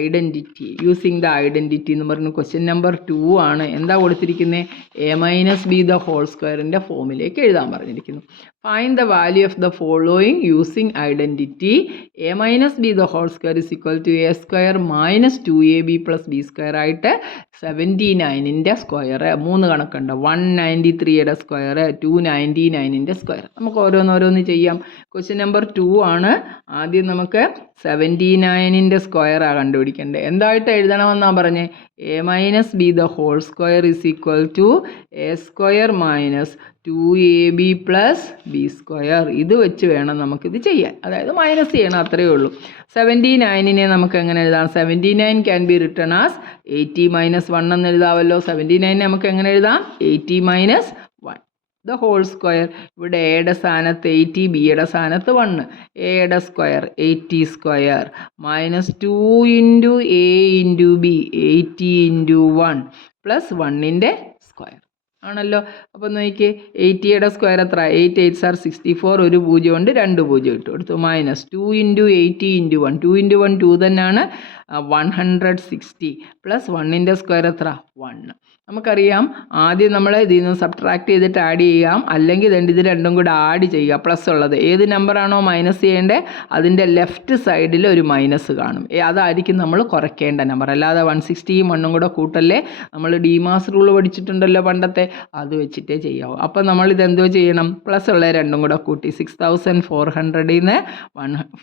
identity. Using the identity എന്ന് പറഞ്ഞ് ക്വസ്റ്റ്യൻ നമ്പർ 2 ആണ്. എന്താ കൊടുത്തിരിക്കുന്നത്? a-b ദ ഹോൾ സ്ക്വയറിൻ്റെ ഫോമിലേക്ക് എഴുതാൻ പറഞ്ഞിരിക്കുന്നു. Find the value of the following using identity. a-b the whole square is equal to a square minus 2ab plus b square ആയിട്ട് 79ൻ്റെ സ്ക്വയർ 3 കണക്കുണ്ട്. 193യുടെ സ്ക്വയർ 299ൻ്റെ സ്ക്വയർ. നമുക്ക് ഓരോന്നോരോന്ന് ചെയ്യാം. ക്വസ്റ്റ്യൻ നമ്പർ 2 ആണ്. ആദ്യം നമുക്ക് 79ൻ്റെ സ്ക്വയറാണ് കണ്ടുപിടിക്കേണ്ടത്. എന്തായിട്ട് എഴുതണമെന്നാണ് പറഞ്ഞത്? a-b the whole square is equal to a square minus 2ab plus b square. ഇത് വെച്ച് വേണം നമുക്കിത് ചെയ്യാൻ. അതായത് മൈനസ് ചെയ്യണം, അത്രയേ ഉള്ളൂ. 79നെ നമുക്ക് എങ്ങനെ എഴുതാം? 79 can be written as 80 minus 1 എന്ന് എഴുതാമല്ലോ. 79 നമുക്ക് എങ്ങനെ എഴുതാം? 80 മൈനസ് 1 ദ ഹോൾ സ്ക്വയർ. ഇവിടെ എയുടെ സ്ഥാനത്ത് 80, ബിയുടെ സ്ഥാനത്ത് 1. എയുടെ square 80 square minus 2 into A into B 80 into 1 plus 1ൻ്റെ സ്ക്വയർ ആണല്ലോ. അപ്പോൾ നോക്കിയേ 80യുടെ സ്ക്വയർ എത്ര? 8 8s are 64. ഒരു 0 ഉണ്ട്, 2 0 ഇട്ട് കൊടുത്തു. മൈനസ് 2 ഇൻറ്റു 80 ഇൻറ്റു 1 2 ഇൻറ്റു 1 2 തന്നെയാണ് 160 പ്ലസ് 1ൻ്റെ സ്ക്വയർ എത്ര? 1. നമുക്കറിയാം ആദ്യം നമ്മൾ ഇതിൽ നിന്ന് സബ്ട്രാക്ട് ചെയ്തിട്ട് ആഡ് ചെയ്യാം, അല്ലെങ്കിൽ ഇത് രണ്ടും കൂടെ ആഡ് ചെയ്യുക. പ്ലസ് ഉള്ളത് ഏത് നമ്പറാണോ മൈനസ് ചെയ്യേണ്ടത് അതിൻ്റെ ലെഫ്റ്റ് സൈഡിൽ ഒരു മൈനസ് കാണും. അതായിരിക്കും നമ്മൾ കുറയ്ക്കേണ്ട നമ്പർ. അല്ലാതെ 160യും 1ഉം കൂടെ കൂട്ടല്ലേ. നമ്മൾ ഡിമാസ് റൂൾ പഠിച്ചിട്ടുണ്ടല്ലോ പണ്ടത്തെ, അത് വെച്ചിട്ടേ ചെയ്യാവൂ. അപ്പോൾ നമ്മളിത് എന്തോ ചെയ്യണം? പ്ലസ് ഉള്ള രണ്ടും കൂടെ കൂട്ടി 6400ൽ നിന്ന്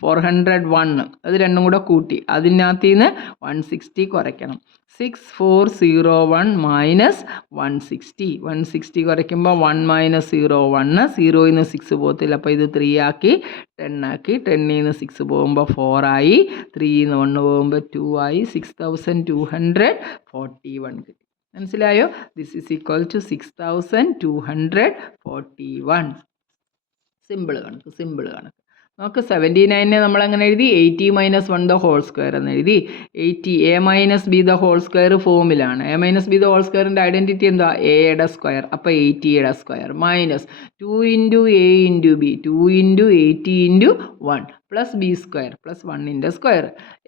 401 അത് രണ്ടും കൂടെ കൂട്ടി അതിനകത്ത് നിന്ന് 160 കുറയ്ക്കണം. 6401 മൈനസ് 160. 160 കുറയ്ക്കുമ്പോൾ 1 മൈനസ് 0 1. 0ൽ നിന്ന് 6 പോകത്തില്ല, അപ്പോൾ ഇത് 3 ആക്കി 10 ആക്കി. 10ൽ നിന്ന് 6 പോകുമ്പോൾ 4 ആയി. 3ൽ നിന്ന് 1 പോകുമ്പോൾ 2 ആയി. 6241 കിട്ടി. മനസ്സിലായോ? This is equal to 6241. Simple കണക്ക്, സിമ്പിൾ കണക്ക്. നമുക്ക് 79നെ നമ്മൾ അങ്ങനെ എഴുതി 80 മൈനസ് 1 ദ ഹോൾ സ്ക്വയർ എന്ന് എഴുതി. 80 a-b ദ ഹോൾ സ്ക്വയർ ഫോമിലാണ്. a-b ദ ഹോൾ സ്ക്വയറിൻ്റെ ഐഡൻറ്റിറ്റി എന്താ? എയുടെ സ്ക്വയർ. അപ്പോൾ 80യുടെ square minus 2 into A into B 2 into 80 into 1 plus B square plus 1ൻ്റെ സ്ക്വയർ.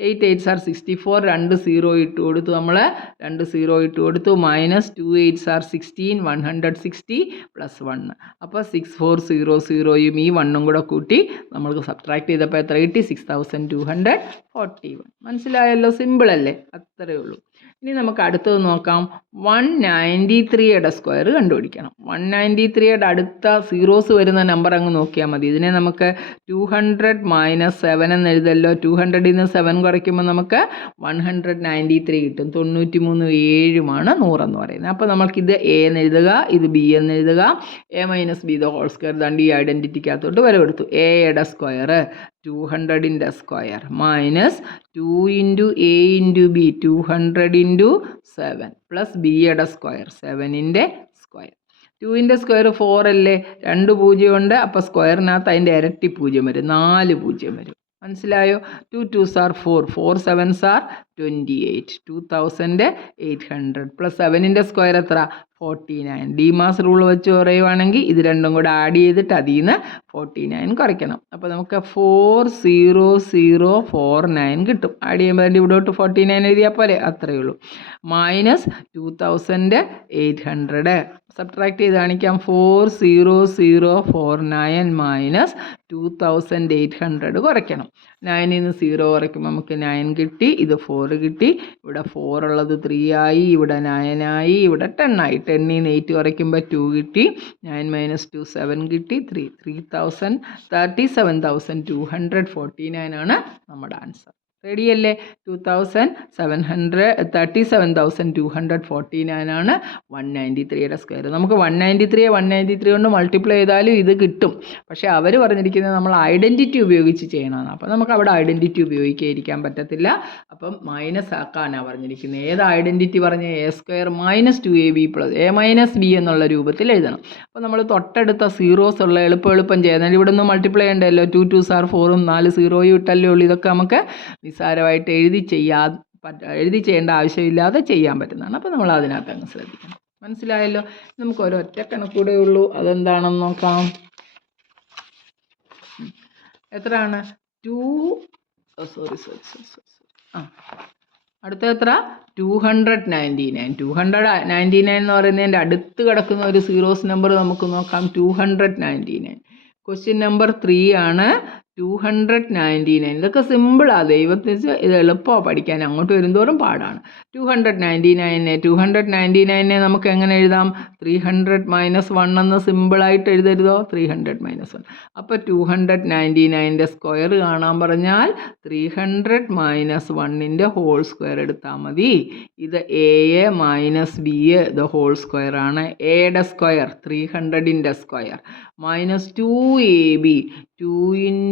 8 8s are 64, 2 0 ഇട്ട് കൊടുത്തു നമ്മൾ, 2 0 ഇട്ട് കൊടുത്തു, മൈനസ് 2 8s are 16, 160 പ്ലസ് 1. അപ്പോൾ 6400യും ഈ 1ഉം കൂടെ കൂട്ടി നമ്മൾക്ക് സബ്ട്രാക്ട് ചെയ്തപ്പോൾ എത്ര കിട്ടി? 6241. മനസ്സിലായല്ലോ? സിമ്പിൾ അല്ലേ? അത്രയേ ഉള്ളൂ. ഇനി നമുക്ക് അടുത്തത് നോക്കാം. 193യുടെ സ്ക്വയർ കണ്ടുപിടിക്കണം. 193യുടെ അടുത്ത സീറോസ് വരുന്ന നമ്പർ അങ്ങ് നോക്കിയാൽ മതി. ഇതിനെ നമുക്ക് 200 - 7 എന്ന് എഴുതല്ലോ. 200ൽ നിന്ന് 7 കുറയ്ക്കുമ്പോൾ നമുക്ക് 193 കിട്ടും. 93 7മാണ് 100 എന്ന് പറയുന്നത്. അപ്പോൾ നമുക്കിത് എ എന്ന് എഴുതുക, ഇത് ബി എന്ന് എഴുതുക. A minus B the whole square. ദണ്ട് ഈ ഐഡൻറ്റിറ്റിക്കകത്തോട്ട് വില കൊടുത്തു. എയുടെ സ്ക്വയർ 200ൻ്റെ square minus 2 × a × b 200 × 7 plus ബിയുടെ സ്ക്വയർ 7ൻ്റെ സ്ക്വയർ. 2ൻ്റെ സ്ക്വയർ 4 അല്ലേ? 2 0 ഉണ്ട്. അപ്പോൾ സ്ക്വയറിനകത്ത് അതിൻ്റെ ഇരട്ടി 0 വരും, 4 0 വരും. മനസ്സിലായോ? 2 2s are 4, 4 7s are 28, 2800 plus 7ൻ്റെ square എത്ര? 49. ഡിമാസ് റൂൾ വെച്ച് പറയുവാണെങ്കിൽ ഇത് രണ്ടും കൂടെ ആഡ് ചെയ്തിട്ട് അതിൽ നിന്ന് 49 കുറയ്ക്കണം. അപ്പോൾ നമുക്ക് 40049 കിട്ടും. ആഡ് ചെയ്യുമ്പോൾ അതിൻ്റെ ഇവിടോട്ട് 49 എഴുതിയാൽ പോലെ, അത്രയേ ഉള്ളൂ. മൈനസ് 2800 സബ്ട്രാക്ട് ചെയ്ത് കാണിക്കാം. 40049 മൈനസ് 2800 കുറയ്ക്കണം. 9ൽ നിന്ന് 0 കുറയ്ക്കുമ്പോൾ നമുക്ക് 9 കിട്ടി, ഇത് 4 കിട്ടി. ഇവിടെ 4 ഉള്ളത് 3 ആയി, ഇവിടെ 9 ആയി, ഇവിടെ 10 ആയി. 10ൽ നിന്ന് 8 കുറയ്ക്കുമ്പോൾ 2 കിട്ടി. 9 - 2 7 കിട്ടി. 37,249 ആണ് നമ്മുടെ ആൻസർ. റെഡിയല്ലേ? 37,249 ആണ് 193യുടെ സ്ക്വയർ. നമുക്ക് 193 കൊണ്ട് മൾട്ടിപ്ലൈ ചെയ്താലും ഇത് കിട്ടും. പക്ഷേ അവർ പറഞ്ഞിരിക്കുന്നത് നമ്മൾ ഐഡൻറ്റിറ്റി ഉപയോഗിച്ച് ചെയ്യണമെന്ന്. അപ്പോൾ നമുക്ക് അവിടെ ഐഡൻറ്റിറ്റി ഉപയോഗിക്കാതിരിക്കാൻ പറ്റത്തില്ല. അപ്പം മൈനസ് ആക്കാനാണ് പറഞ്ഞിരിക്കുന്നത്. ഏത് ഐഡൻറ്റിറ്റി പറഞ്ഞ്? A square minus 2ab plus A minus B എന്നുള്ള രൂപത്തിൽ എഴുതണം. അപ്പോൾ നമ്മൾ തൊട്ടടുത്ത സീറോസ് ഉള്ള എളുപ്പം ചെയ്യുന്നത്. ഇവിടെ നിന്ന് മൾട്ടിപ്ലൈ ചെയ്യണ്ടല്ലോ. 2 2s are 4ഉം 4 0യും ഇട്ടല്ലേ ഉള്ളൂ. ഇതൊക്കെ നമുക്ക് നിസ്സാരമായിട്ട് എഴുതി ചെയ്യേണ്ട ആവശ്യമില്ലാതെ ചെയ്യാൻ പറ്റുന്നതാണ്. അപ്പോൾ നമ്മൾ അതിനകത്ത് അങ്ങ് ശ്രദ്ധിക്കണം. മനസ്സിലായല്ലോ? നമുക്ക് ഒരൊറ്റ കണക്കൂടെ ഉള്ളൂ. അതെന്താണെന്ന് നോക്കാം. എത്രയാണ്? 2 അടുത്ത എത്ര? 299. 299 എന്ന് പറയുന്നതിൻ്റെ അടുത്ത് കിടക്കുന്ന ഒരു സീറോസ് നമ്പർ നമുക്ക് നോക്കാം. 299. ക്വസ്റ്റ്യൻ നമ്പർ 3 ആണ്. 299. ഇതൊക്കെ സിമ്പിളാണ്. ദൈവത്തിന് ഇത് എളുപ്പമാണ് പഠിക്കാൻ. അങ്ങോട്ട് വരുന്തോറും പാടാണ്. 299നെ നമുക്ക് എങ്ങനെ എഴുതാം? 300 - 1 എന്ന് സിമ്പിളായിട്ട് എഴുതരുതോ? 300 - 1. അപ്പോൾ 299ൻ്റെ സ്ക്വയർ കാണാൻ പറഞ്ഞാൽ 300 - 1ൻ്റെ ഹോൾ സ്ക്വയർ എടുത്താൽ മതി. ഇത് a minus B the whole square ആണ്. എയുടെ സ്ക്വയർ 300ൻ്റെ സ്ക്വയർ മൈനസ് 2ab 2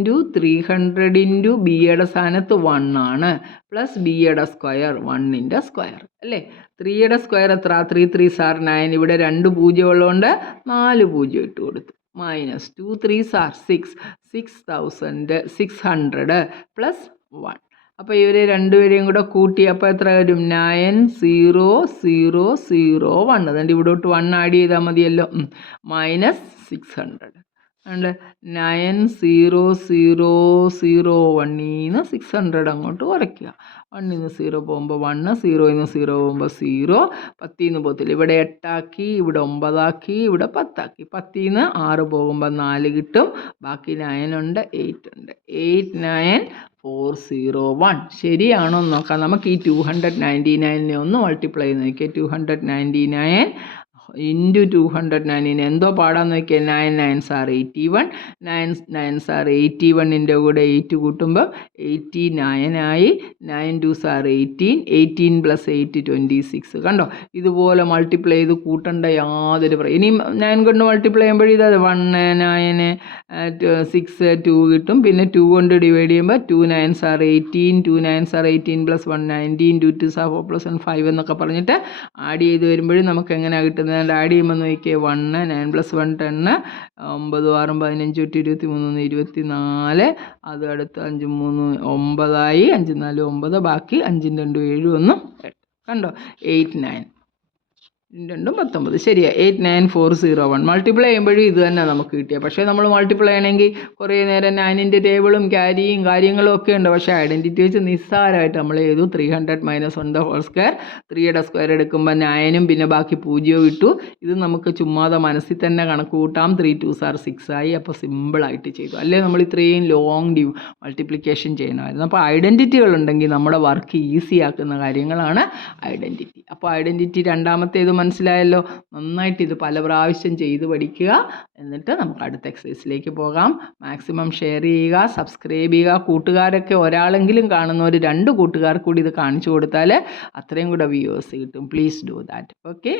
× 300 × ബിയുടെ സ്ഥാനത്ത് 1 ആണ് പ്ലസ് ബിയുടെ സ്ക്വയർ 1ൻ്റെ സ്ക്വയർ അല്ലേ? 3യുടെ സ്ക്വയർ എത്ര? 3 3s are 9. ഇവിടെ 2 0 ഉള്ളതുകൊണ്ട് 4 0 ഇട്ട് കൊടുത്തു. Minus 2 3s are 6, 6600 plus 1. അപ്പോൾ ഇവർ രണ്ടുപേരെയും കൂടെ കൂട്ടി അപ്പോൾ എത്ര വരും? 90001. അതുകൊണ്ട് ഇവിടോട്ട് 1 ആഡ് ചെയ്താൽ മതിയല്ലോ. മൈനസ് 600 ഉണ്ട്. 90001 നിന്ന് 600 അങ്ങോട്ട് കുറയ്ക്കുക. 1ൽ നിന്ന് 0 പോകുമ്പോൾ 1, 0ൽ നിന്ന് 0 പോകുമ്പോൾ 0, 10ൽ നിന്ന് പോകത്തില്ല. ഇവിടെ 8 ആക്കി, ഇവിടെ 9 ആക്കി, ഇവിടെ 10 ആക്കി. 10ൽ നിന്ന് 6 പോകുമ്പോൾ 4 കിട്ടും. ബാക്കി 9 ഉണ്ട്, 8 ഉണ്ട്. 89401 ശരിയാണോ എന്ന് നോക്കാം. നമുക്ക് ഈ 299നെ ഒന്ന് മൾട്ടിപ്ലൈ ചെയ്ത് നോക്കിയാൽ 299 ഇൻറ്റു 299 എന്തോ പാടാന്ന് നോക്കിയാൽ 9 9s are 81, 9 9s are 81ൻ്റെ കൂടെ 8 കൂട്ടുമ്പോൾ 89 ആയി. 9 2s are 18, 18 + 8 26. കണ്ടോ? ഇതുപോലെ മൾട്ടിപ്ലൈ ചെയ്ത് കൂട്ടേണ്ട യാതൊരു ഇനിയും 9 കൊണ്ട് മൾട്ടിപ്ലൈ ചെയ്യുമ്പോൾ ഇത് 1 9 6 2 കിട്ടും. പിന്നെ 2 കൊണ്ട് ഡിവൈഡ് ചെയ്യുമ്പോൾ 2 9s are 18, 2 9s are 18 + 1 19, 2 2s are 4 + 1 5 എന്നൊക്കെ പറഞ്ഞിട്ട് ആഡ് ചെയ്ത് വരുമ്പോഴും നമുക്ക് എങ്ങനെയാണ് കിട്ടുന്നത്? ആഡ് ചെയ്യുമ്പോൾ നോക്കിയാൽ 1 9 + 1 10, 9 6 15 8 23 24. അത് അടുത്ത് 5 3 9 ആയി. 5 4 9. ബാക്കി 5 2 7 1 8. കണ്ടോ? 89. 2 19 ശരിയാ 89401 മൾട്ടിപ്ലൈ ചെയ്യുമ്പോഴും ഇത് തന്നെ നമുക്ക് കിട്ടിയ. പക്ഷേ നമ്മൾ മൾട്ടിപ്ലൈ ചെയ്യണമെങ്കിൽ കുറേ നേരം 9ൻ്റെ ടേബിളും ക്യാരിയും കാര്യങ്ങളും ഒക്കെ ഉണ്ട്. പക്ഷേ ഐഡൻറ്റിറ്റി വെച്ച് നിസ്സാരമായിട്ട് നമ്മൾ ചെയ്തു. 300 - 1 ഹോൾ സ്ക്വയർ. 3യുടെ സ്ക്വയർ എടുക്കുമ്പോൾ 9ഉം പിന്നെ ബാക്കി 0 ഇട്ടു. ഇത് നമുക്ക് ചുമ്മാതെ മനസ്സിൽ തന്നെ കണക്ക് കൂട്ടാം. 3 2s are 6 ആയി. അപ്പോൾ സിമ്പിളായിട്ട് ചെയ്തു. അല്ലേ നമ്മൾ ഇത്രയും ലോങ് മൾട്ടിപ്ലിക്കേഷൻ ചെയ്യണമായിരുന്നു. അപ്പോൾ ഐഡൻറ്റിറ്റികൾ ഉണ്ടെങ്കിൽ നമ്മുടെ വർക്ക് ഈസി ആക്കുന്ന കാര്യങ്ങളാണ് ഐഡൻറ്റിറ്റി. അപ്പോൾ ഐഡൻറ്റിറ്റി രണ്ടാമത്തേത് മനസ്സിലായല്ലോ. നന്നായിട്ട് ഇത് പല പ്രാവശ്യം ചെയ്ത് പഠിക്കുക. എന്നിട്ട് നമുക്ക് അടുത്ത എക്സസൈസിലേക്ക് പോകാം. മാക്സിമം ഷെയർ ചെയ്യുക, സബ്സ്ക്രൈബ് ചെയ്യുക. കൂട്ടുകാരൊക്കെ ഒരാളെങ്കിലും കാണുന്നവർ 2 കൂട്ടുകാർക്ക് കൂടി ഇത് കാണിച്ചു കൊടുത്താൽ അത്രയും കൂടെ വ്യൂവേഴ്സ് കിട്ടും. Please do that. ഓക്കെ.